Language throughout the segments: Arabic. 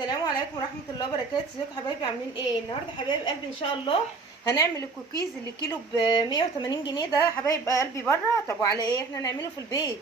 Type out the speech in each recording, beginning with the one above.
السلام عليكم ورحمه الله وبركاته. ازيكم حبايبي؟ عاملين ايه النهارده حبايب قلبي؟ ان شاء الله هنعمل الكوكيز اللي كيلو ب 180 جنيه ده حبايب قلبي بره. طب وعلى ايه؟ احنا نعمله في البيت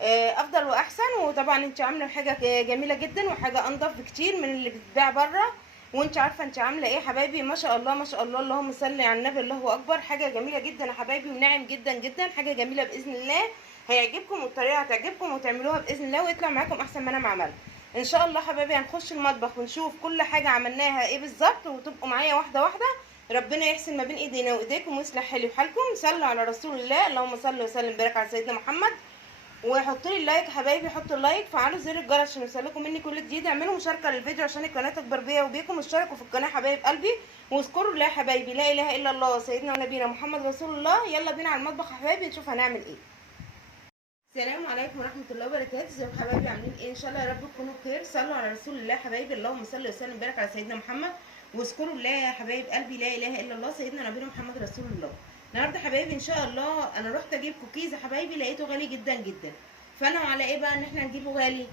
افضل واحسن. وطبعا انت عامله حاجه جميله جدا وحاجه انضف بكتير من اللي بتتباع بره. وانت عارفه انت عامله ايه حبايبي. ما شاء الله ما شاء الله، اللهم صل على النبي، الله اكبر. حاجه جميله جدا يا حبايبي وناعم جدا جدا، حاجه جميله باذن الله. هيعجبكم والطريقه هتعجبكم وتعملوها باذن الله ويطلع معاكم احسن ما انا ما عملت ان شاء الله. حبايبي هنخش المطبخ ونشوف كل حاجه عملناها ايه بالظبط، وتبقوا معايا واحده واحده. ربنا يحسن ما بين ايدينا وايديكم ويصلح حالي وحالكم. صلوا على رسول الله، اللهم صل وسلم وبارك على سيدنا محمد. وحطوا لي اللايك حبايبي، حطوا اللايك، فعلوا زر الجرس عشان يوصلكم مني كل جديد. اعملوا مشاركه للفيديو عشان القناه تكبر بيا وبيكم. اشتركوا في القناه حبايب قلبي واذكروا الله حبايبي، لا اله الا الله سيدنا ونبينا محمد رسول الله. يلا بينا على المطبخ يا حبايبي نشوف هنعمل ايه. السلام عليكم ورحمه الله وبركاته. ازيكم حبايبي؟ عاملين ايه؟ ان شاء الله يا رب تكونوا بخير. صلوا على رسول الله حبايبي، اللهم صل وسلم وبارك على سيدنا محمد. واذكروا الله يا حبايب قلبي، لا اله الا الله سيدنا نبينا محمد رسول الله. النهارده حبايبي ان شاء الله انا رحت اجيب كوكيز يا حبايبي، لقيته غالي جدا جدا. فانا على ايه بقى ان احنا نجيبه غالي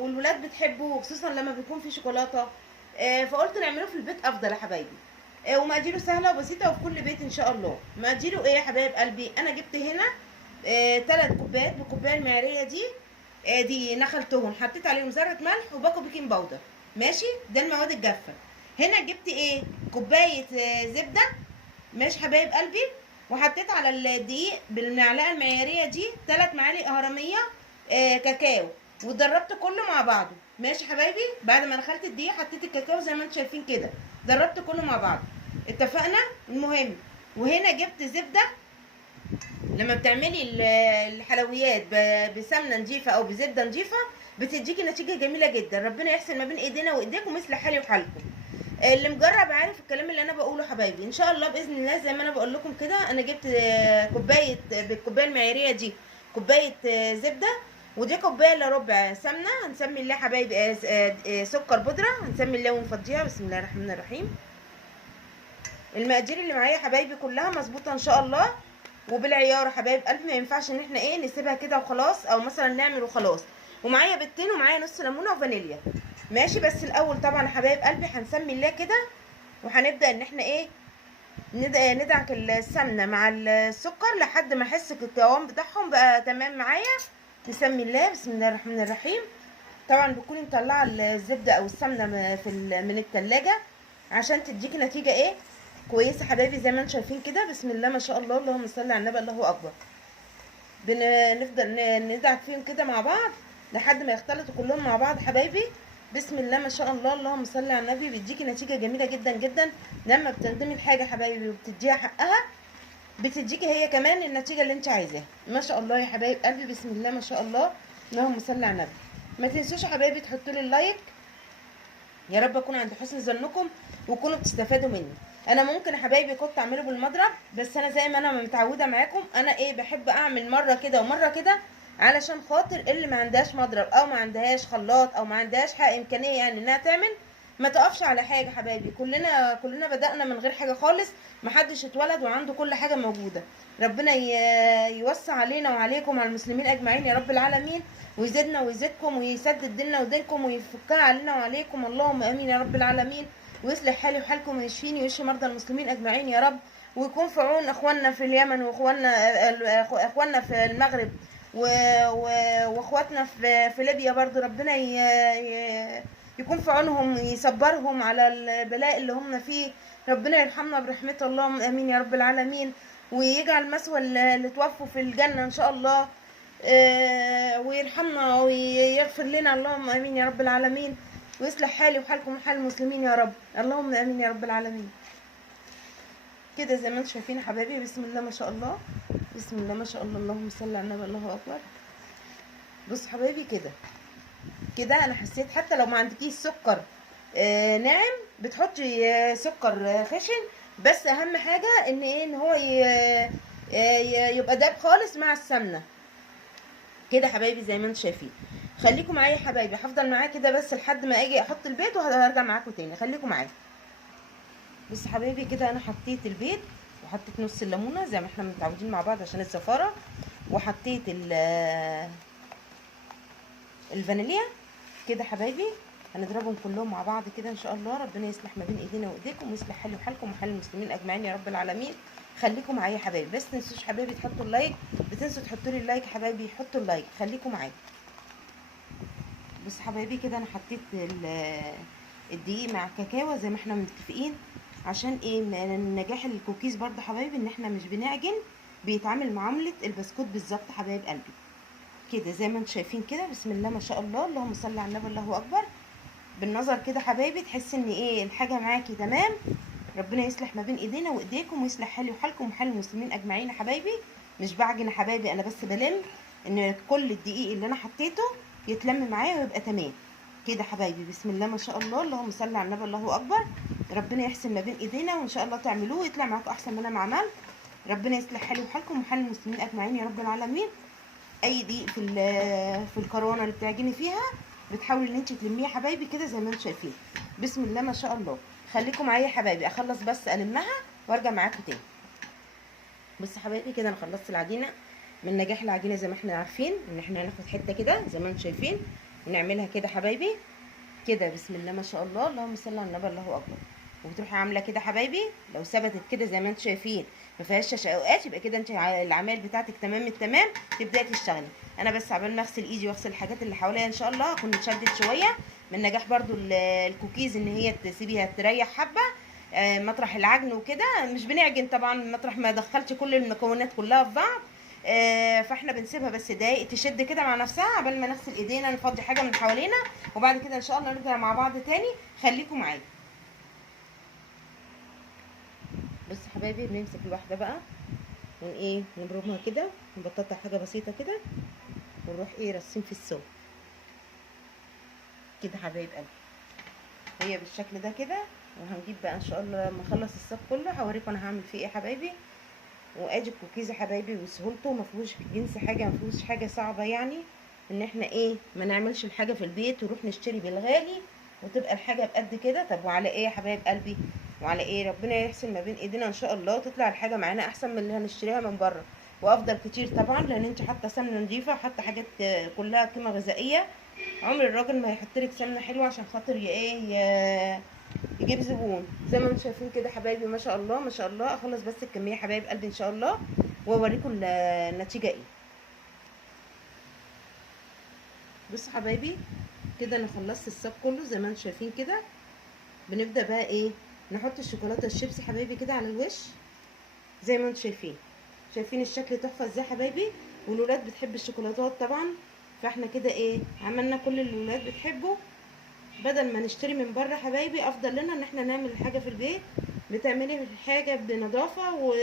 والولاد بتحبه خصوصا لما بيكون فيه شوكولاته. فقلت نعمله في البيت افضل يا حبايبي. ومقاديره سهله وبسيطه وفي كل بيت ان شاء الله. مقاديره ايه يا حبايب قلبي؟ انا جبت هنا 3 كوبايات بالكوبايه المعياريه دي. دي نخلتهم، حطيت عليهم ذره ملح وباكو بيكنج باودر. ماشي، ده المواد الجافه. هنا جبت ايه؟ كوبايه زبده. ماشي حبايب قلبي. وحطيت على الدقيق بالمعلقه المعياريه دي 3 معالق هرميه كاكاو، ودربت كله مع بعضه. ماشي حبايبي. بعد ما دخلت الدقيق حطيت الكاكاو زي ما انتم شايفين كده، دربت كله مع بعض. اتفقنا؟ المهم، وهنا جبت زبده. لما بتعملي الحلويات بسمنه نظيفه او بزبده نظيفه بتديكي نتيجه جميله جدا. ربنا يحسن ما بين ايدينا وايديكم ويصلح حالي وحالكم. اللي مجرب عارف الكلام اللي انا بقوله حبايبي. ان شاء الله باذن الله زي ما انا بقول لكم كده. انا جبت كوبايه بالكوبايه المعياريه دي كوبايه زبده، ودي كوبايه الا ربع سمنه. هنسمي الله حبايبي سكر بودره، هنسمي الله ونفضيها. بسم الله الرحمن الرحيم. المقادير اللي معايا حبايبي كلها مظبوطه ان شاء الله وبالعيار يا حبايب قلبي. ما ينفعش ان احنا نسيبها كده وخلاص او مثلا نعمل وخلاص. ومعايا بيضتين ومعايا نص ليمونه وفانيليا. ماشي. بس الاول طبعا يا حبايب قلبي هنسمي الله كده، وهنبدا ان احنا ندعك السمنه مع السكر لحد ما احس القوام بتاعهم بقى تمام معايا. نسمي الله. بسم الله الرحمن الرحيم. طبعا بتكوني مطلعه الزبده او السمنه من التلاجة عشان تديكي نتيجه كويسه حبايبي زي ما انتم شايفين كده. بسم الله ما شاء الله، اللهم صل على النبي، الله اكبر. بنفضل ندعك فيهم كده مع بعض لحد ما يختلطوا كلهم مع بعض حبايبي. بسم الله ما شاء الله، اللهم صل على النبي. بيديكي نتيجه جميله جدا جدا لما بتخدمي الحاجه حبايبي وبتديها حقها، بتديكي هي كمان النتيجه اللي انت عايزاها. ما شاء الله يا حبايب قلبي، بسم الله ما شاء الله، اللهم صل على النبي. ما تنسوش يا حبايبي تحطوا لي اللايك. يا رب اكون عند حسن ظنكم وتكونوا بتستفادوا مني. انا ممكن يا حبايبي كنت اعمله بالمضرب، بس انا زي ما انا متعوده معاكم انا بحب اعمل مره كده ومره كده، علشان خاطر اللي ما عندهاش مضرب او ما عندهاش خلاط او ما عندهاش امكانيه يعني انها تعمل، ما تقفش على حاجه حبايبي. كلنا بدأنا من غير حاجه خالص. محدش اتولد وعنده كل حاجه موجوده. ربنا يوسع علينا وعليكم وعلى المسلمين اجمعين يا رب العالمين، ويزيدنا ويزيدكم ويسدد ديننا ودينكم ويفكها علينا وعليكم، اللهم امين يا رب العالمين. ويصلح حالي وحالكم ويشفيني ويشفي مرضى المسلمين اجمعين يا رب. ويكون في عون اخواننا في اليمن واخواننا في المغرب واخواتنا في ليبيا برضو. ربنا يكون في عونهم ويصبرهم على البلاء اللي هم فيه. ربنا يرحمنا برحمته، اللهم امين يا رب العالمين. ويجعل مثوى اللي توفوا في الجنه ان شاء الله. ويرحمنا ويغفر لنا، اللهم امين يا رب العالمين. ويصلح حالي وحالكم وحال المسلمين يا رب، اللهم امين يا رب العالمين. كده زي ما انتم شايفين يا حبايبي. بسم الله ما شاء الله، بسم الله ما شاء الله، اللهم صل على النبي، الله اكبر. بص حبايبي كده انا حسيت حتى لو ما عندكيش سكر ناعم بتحطي سكر خشن، بس اهم حاجه ان هو يبقى داب خالص مع السمنه كده حبايبي زي ما انتم شايفين. خليكم معايا يا حبايبي، هفضل معايا كده بس لحد ما اجي احط البيض وهرجع معاكم تاني. خليكم معايا. بص حبايبي كده انا حطيت البيض وحطيت نص الليمونه زي ما احنا متعودين مع بعض عشان الزفاره، وحطيت الفانيليا كده حبايبي. هنضربهم كلهم مع بعض كده ان شاء الله. ربنا يصلح ما بين ايدينا وايديكم ويصلح حالي وحالكم وحال المسلمين اجمعين يا رب العالمين. خليكم معايا يا حبايبي، بس تنسوش حبايبي تحطوا اللايك، بتنسوا تحطوا لي اللايك يا حبايبي، حطوا اللايك، خليكم معايا. بص حبايبي كده انا حطيت الدقيق مع الكاكاو زي ما احنا متفقين. عشان ايه؟ نجاح الكوكيز برضه حبايبي ان احنا مش بنعجن، بيتعامل معامله البسكوت بالظبط حبايب قلبي كده زي ما انتم شايفين كده. بسم الله ما شاء الله، اللهم صل على النبي، الله اكبر. بالنظر كده حبايبي تحس ان ايه الحاجه معاكي تمام. ربنا يصلح ما بين ايدينا وايديكم ويصلح حالي وحالكم وحال المسلمين اجمعين يا حبايبي. مش بعجن يا حبايبي، انا بس بلم ان كل الدقيق اللي انا حطيته يتلم معايا ويبقى تمام كده حبايبي. بسم الله ما شاء الله، اللهم صل على النبي، الله اكبر. ربنا يحسن ما بين ايدينا وان شاء الله تعملوه ويطلع معاكم احسن ما انا ما عملت. ربنا يصلح حالي وحالكم وحال المسلمين اجمعين يا رب العالمين. اي دقيق في الكرونه اللي بتعجني فيها بتحاولي ان انت تلميه يا حبايبي كده زي ما انتم شايفين. بسم الله ما شاء الله. خليكم معايا يا حبايبي، اخلص بس المها وارجع معاكم تاني. بص يا حبايبي كده انا خلصت العجينه. من نجاح العجينه زي ما احنا عارفين ان احنا هناخد حته كده زي ما انتم شايفين ونعملها كده حبايبي كده. بسم الله ما شاء الله، اللهم صل على النبي، الله اكبر. وبتروحي عامله كده حبايبي، لو ثبتت كده زي ما انتم شايفين ما فيهاش تشققات يبقى كده انت العمايل بتاعتك تمام التمام، تبداي تشتغلي. انا بس عبال ما اغسل ايدي واغسل الحاجات اللي حواليا ان شاء الله اكون اتشدت شويه. من نجاح برضو الكوكيز ان هي تسيبيها تريح حبه مطرح العجن وكده. مش بنعجن طبعا مطرح ما دخلتش كل المكونات كلها في بعض. فاحنا بنسيبها بس دقايق تشد كده مع نفسها عبال ما نغسل ايدينا نفضي حاجه من حوالينا، وبعد كده ان شاء الله نرجع مع بعض تاني. خليكم معايا. بص حبايبي بنمسك الواحده بقى ايه نضربها كده، نبططها حاجه بسيطه كده ونروح ايه رصين في السوق كده حبايب قلبي. هي بالشكل ده كده. وهنجيب بقى ان شاء الله لما اخلص الصاج كله هوريكم انا هعمل فيه ايه يا حبايبي. وادي الكوكيز يا حبايبي وسهولته، ما فيهوش جنس حاجه، ما فيهوش حاجه صعبه يعني ان احنا ايه ما نعملش الحاجه في البيت ونروح نشتري بالغالي وتبقى الحاجه بقد كده. طب وعلى ايه يا حبايب قلبي؟ وعلى ايه؟ ربنا يحسن ما بين ايدينا ان شاء الله وتطلع الحاجه معانا احسن من اللي هنشتريها من بره، وافضل كتير طبعا لان انت حاطه سمنه نضيفه، حاطه حاجات كلها قيمه غذائيه. عمر الراجل ما هيحط لك سمنه حلوه عشان خاطر يجيب زبون. زي ما انتم شايفين كده حبايبي ما شاء الله ما شاء الله. اخلص بس الكميه حبايب قلبي ان شاء الله واوريكم النتيجه ايه. بصوا حبايبي كده انا خلصت الصاج كله زي ما انتم شايفين كده. بنبدا بقى ايه نحط الشوكولاته الشيبسي حبايبي كده على الوش زي ما انتم شايفين. شايفين الشكل تحفه ازاي حبايبي؟ والولاد بتحب الشوكولاتات طبعا، فاحنا كده ايه عملنا كل اللي الولاد بتحبه بدل ما نشتري من بره حبايبي. افضل لنا ان احنا نعمل الحاجه في البيت، بتعملي الحاجه بنظافه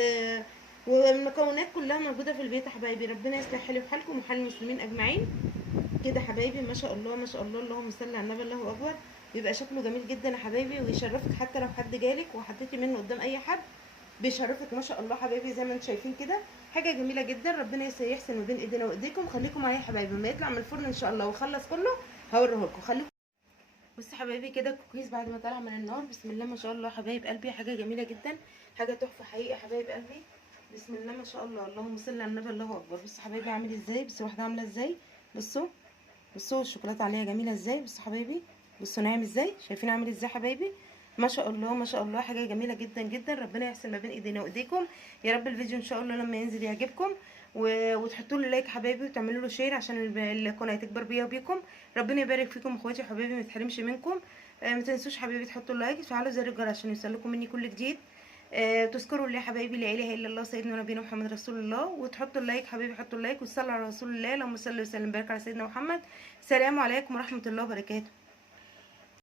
والمكونات كلها موجوده في البيت يا حبايبي. ربنا يصلح حالي وحالكم وحال المسلمين اجمعين كده حبايبي ما شاء الله ما شاء الله، اللهم صل على النبي، الله اكبر. بيبقى شكله جميل جدا يا حبايبي ويشرفك حتى لو حد جالك وحطيتي منه قدام اي حد بيشرفك ما شاء الله حبايبي زي ما انتم شايفين كده. حاجه جميله جدا. ربنا يحسن ما بين ايدينا وايديكم. خليكم معايا يا حبايبي لما يطلع من الفرن ان شاء الله واخلص كله هوريه لكم. خليكم. بصوا حبايبي كده الكوكيز بعد ما طلع من النار بسم الله ما شاء الله حبايب قلبي، حاجه جميله جدا، حاجه تحفه حقيقه يا حبايب قلبي. بسم الله ما شاء الله، اللهم صل على النبي، الله اكبر. بصوا حبايبي عامل ازاي، بصوا واحده عامله ازاي، بصوا بصوا الشوكولاته عليها جميله ازاي. بصوا حبايبي بصوا ناعم ازاي، شايفين عامل ازاي حبايبي ما شاء الله ما شاء الله. حاجه جميله جدا جدا. ربنا يحسن ما بين ايدينا وايديكم يا رب. الفيديو ان شاء الله لما ينزل يعجبكم وتحطوا له لايك حبايبي وتعملوا له شير عشان القناه تكبر بيا وبيكم. ربنا يبارك فيكم اخواتي وحبايبي ما تحرمش منكم. ما تنسوش حبايبي تحطوا اللايك وتفعلوا زر الجرس عشان يوصلكم مني كل جديد. تذكروا لي حبايبي لا اله الا الله سيدنا نبينا محمد رسول الله، وتحطوا اللايك حبايبي، حطوا اللايك وتصلوا على رسول الله. اللهم صل وسلم وبارك على سيدنا محمد. السلام عليكم ورحمه الله وبركاته.